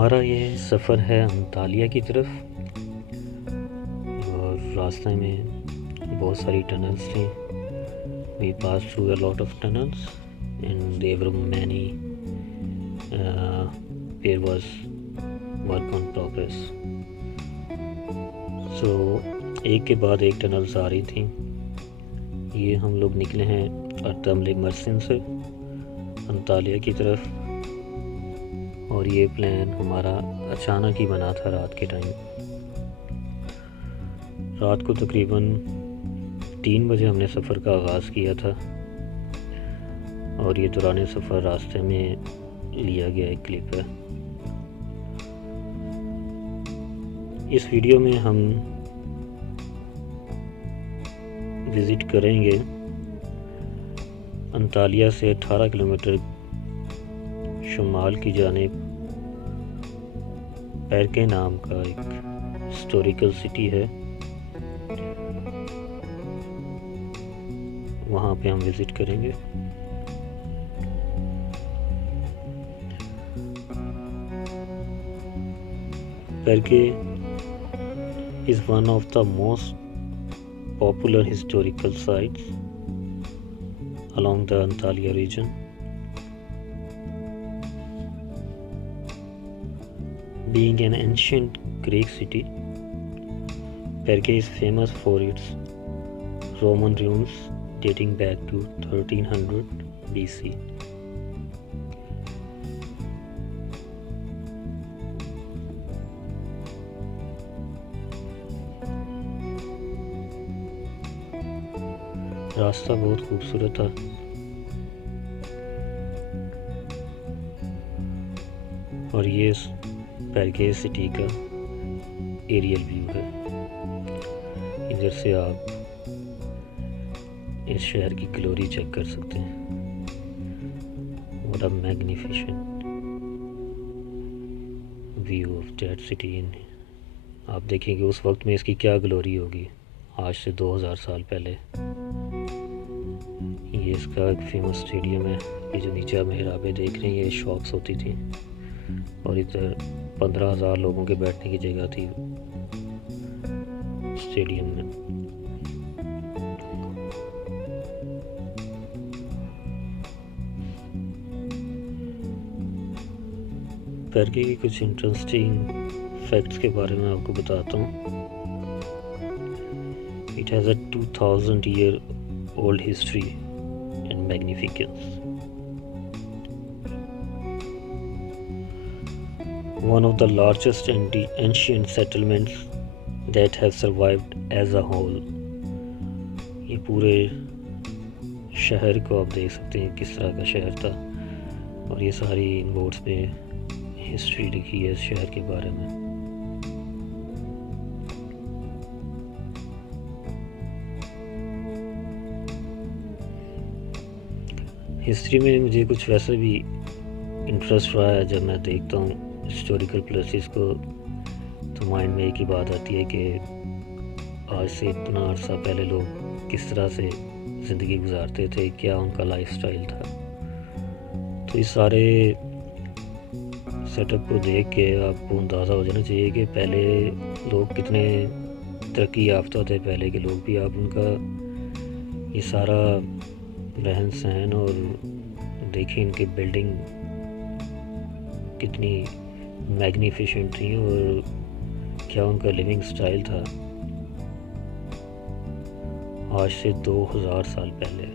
हमारा ये सफ़र है अंतालिया की तरफ और रास्ते में बहुत सारी टनल्स थी. We pass through a lot of tunnels and there were many there was work on progress. So एक के बाद एक टनल्स आ रही थी. ये हम लोग निकले हैं अर्तमले मर्सिन से अंतालिया की तरफ और ये प्लान हमारा अचानक ही बना था रात के टाइम. रात को तकरीबन 3 बजे हमने सफ़र का आगाज़ किया था और ये दौरान सफ़र रास्ते में लिया गया एक क्लिप है. इस वीडियो में हम विज़िट करेंगे अंतालिया से 18 किलोमीटर शुमाल की जानिब पेरगे नाम का एक हिस्टोरिकल सिटी है. वहाँ पे हम विज़िट करेंगे. पेरगे is one of the most popular historical sites along the Antalya region. Being an ancient Greek city, Perge is famous for its Roman ruins dating back to 1300 BC. रास्ता बहुत खूबसूरत था. और ये पेरगे सिटी का एरियल व्यू है. इधर से आप इस शहर की ग्लोरी चेक कर सकते हैं. What a magnificent view of that city. इन आप देखेंगे उस वक्त में इसकी क्या ग्लोरी होगी आज से 2000 साल पहले. ये इसका एक फेमस स्टेडियम है. ये जो नीचे आप मेहराबें देख रहे हैं ये शॉप्स होती थी और इधर 15,000 लोगों के बैठने की जगह थी स्टेडियम में. पेरगे की कुछ इंटरेस्टिंग फैक्ट्स के बारे में आपको बताता हूँ. It has a 2000 year old history and magnificence. One of the largest and ancient settlements that have survived as a whole. ये पूरे शहर को आप देख सकते हैं किस तरह का शहर था और ये सारी इन बोर्ड्स में हिस्ट्री लिखी है इस शहर के बारे में. हिस्ट्री में मुझे कुछ वैसे भी इंटरेस्ट रहा है. जब मैं देखता हूँ हिस्टोरिकल प्लेसेस को तो माइंड में एक ही बात आती है कि आज से इतना अर्सा पहले लोग किस तरह से ज़िंदगी गुजारते थे, क्या उनका लाइफस्टाइल था. तो इस सारे सेटअप को देख के आपको अंदाज़ा हो जाना चाहिए कि पहले लोग कितने तरक्की याफ्ता थे. पहले के लोग भी आप उनका ये सारा रहन सहन और देखिए इनकी बिल्डिंग कितनी मैग्निफिसेंट थी और क्या उनका लिविंग स्टाइल था आज से 2000 साल पहले.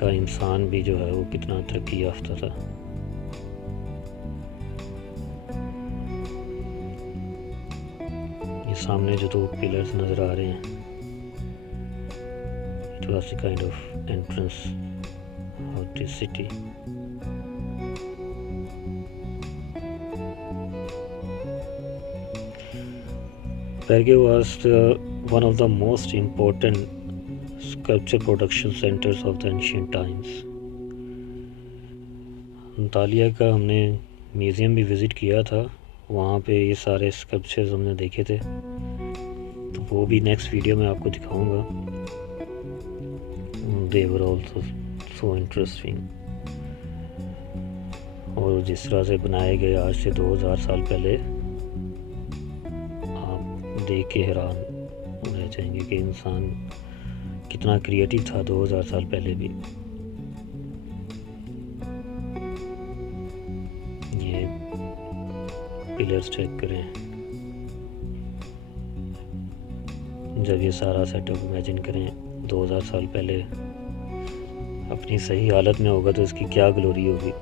का इंसान भी जो है वो कितना तरक्की याफ्ता था. सामने जो 2 पिलर्स नज़र आ रहे हैं it was the kind of entrance of this city. Perge was one of the most important sculpture production centers of the ancient times. Antalya का हमने म्यूज़ियम भी विज़िट किया था. वहाँ पे ये सारे स्कल्पचर्स हमने देखे थे तो वो भी नेक्स्ट वीडियो में आपको दिखाऊंगा. They were also so interesting. और जिस तरह से बनाए गए आज से 2000 साल पहले, आप देख के हैरान रह जाएंगे कि इंसान कितना क्रिएटिव था 2000 साल पहले भी। ये पिलर्स चेक करें, जब ये सारा सेटअप इमेजिन करें 2000 साल पहले अपनी सही हालत में होगा तो इसकी क्या ग्लोरी होगी।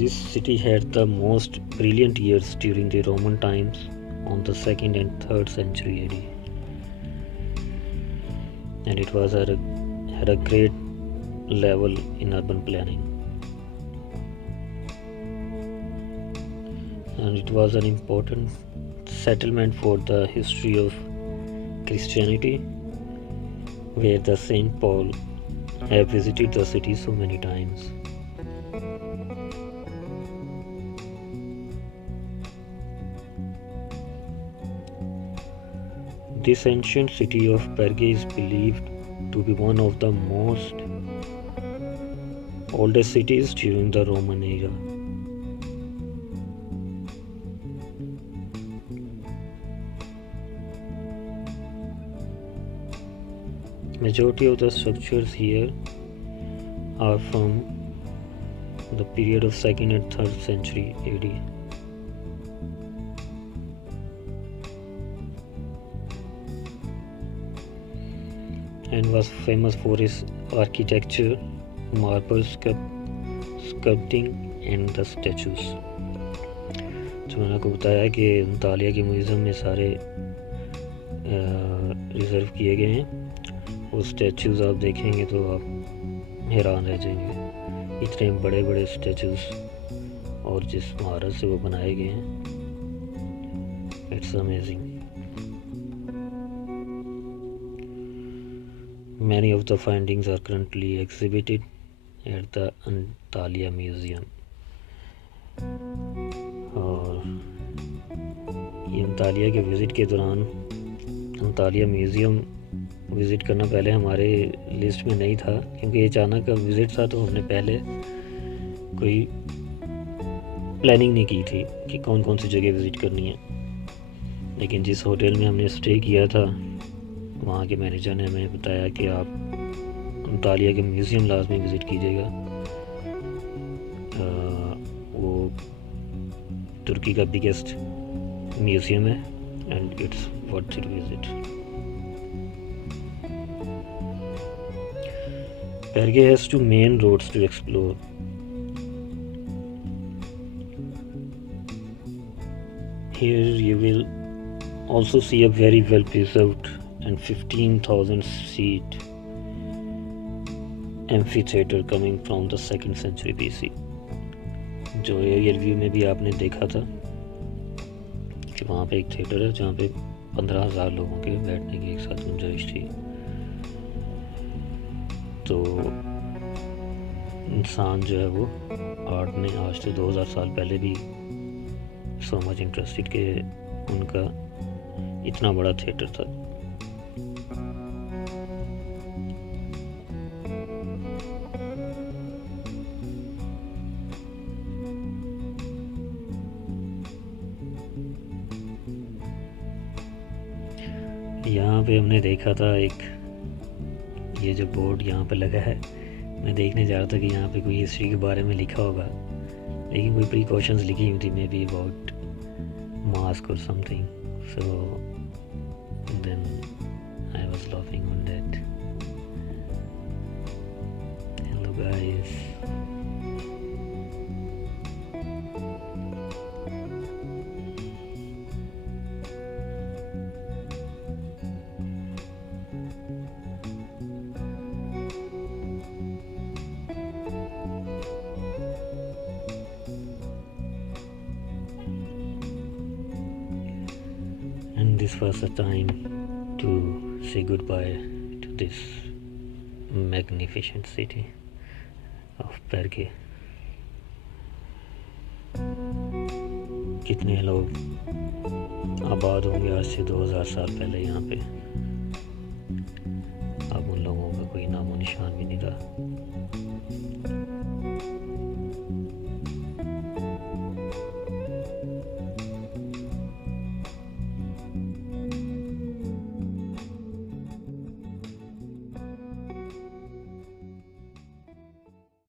This city had the most brilliant years during the Roman times on the 2nd and 3rd century AD, and it was had a great level in urban planning, and it was an important settlement for the history of Christianity, where the Saint Paul have visited the city so many times. This ancient city of Perge is believed to be one of the most oldest cities during the Roman era. Majority of the structures here are from the period of 2nd and 3rd century AD. And was famous for its architecture, marble sculpting and the statues. जो मैंने आपको बताया कि Antalya के museum में सारे reserve किए गए हैं। वो स्टैचूज़ आप देखेंगे तो आप हैरान रह जाएंगे, इतने बड़े बड़े स्टैचूज़ और जिस महारत से वो बनाए गए हैं, it's amazing. Many of the findings are currently exhibited at the Antalya Museum. और ये अंतालिया के विज़िट के दौरान अंतालिया म्यूज़ियम विज़िट करना पहले हमारे लिस्ट में नहीं था, क्योंकि ये अचानक का विज़िट था तो हमने पहले कोई प्लानिंग नहीं की थी कि कौन कौन सी जगह विज़िट करनी है। लेकिन जिस होटल में हमने स्टे किया था वहाँ के मैनेजर ने हमें बताया कि आप अंतालिया के म्यूज़ियम लाजमी विज़िट कीजिएगा। वो तुर्की का बिगेस्ट म्यूज़ियम है and it's worth it visit. Perge has two main roads to explore. Here you will also see a very well preserved and 15,000 seat amphitheater coming from the 2nd century BC. जो aerial view में भी आपने देखा था कि वहाँ पे एक थिएटर है जहाँ पे 15,000 लोगों के बैठने की एक साथ गुंजाइश थी। तो इंसान जो है वो आर्ट में आज से 2000 साल पहले भी सो मच इंटरेस्टेड कि उनका इतना बड़ा थिएटर था। यहाँ पे हमने देखा था एक, ये जो बोर्ड यहाँ पे लगा है, मैं देखने जा रहा था कि यहाँ पे कोई हिस्ट्री के बारे में लिखा होगा, लेकिन कोई प्रिकॉशंस लिखी हुई थी, मे बी अबाउट मास्क और something, so then I was laughing on that. Hello guys, this was the time to say goodbye to this magnificent city of Perge. कितने लोग आबाद होंगे आज से 2000 साल पहले यहाँ पे।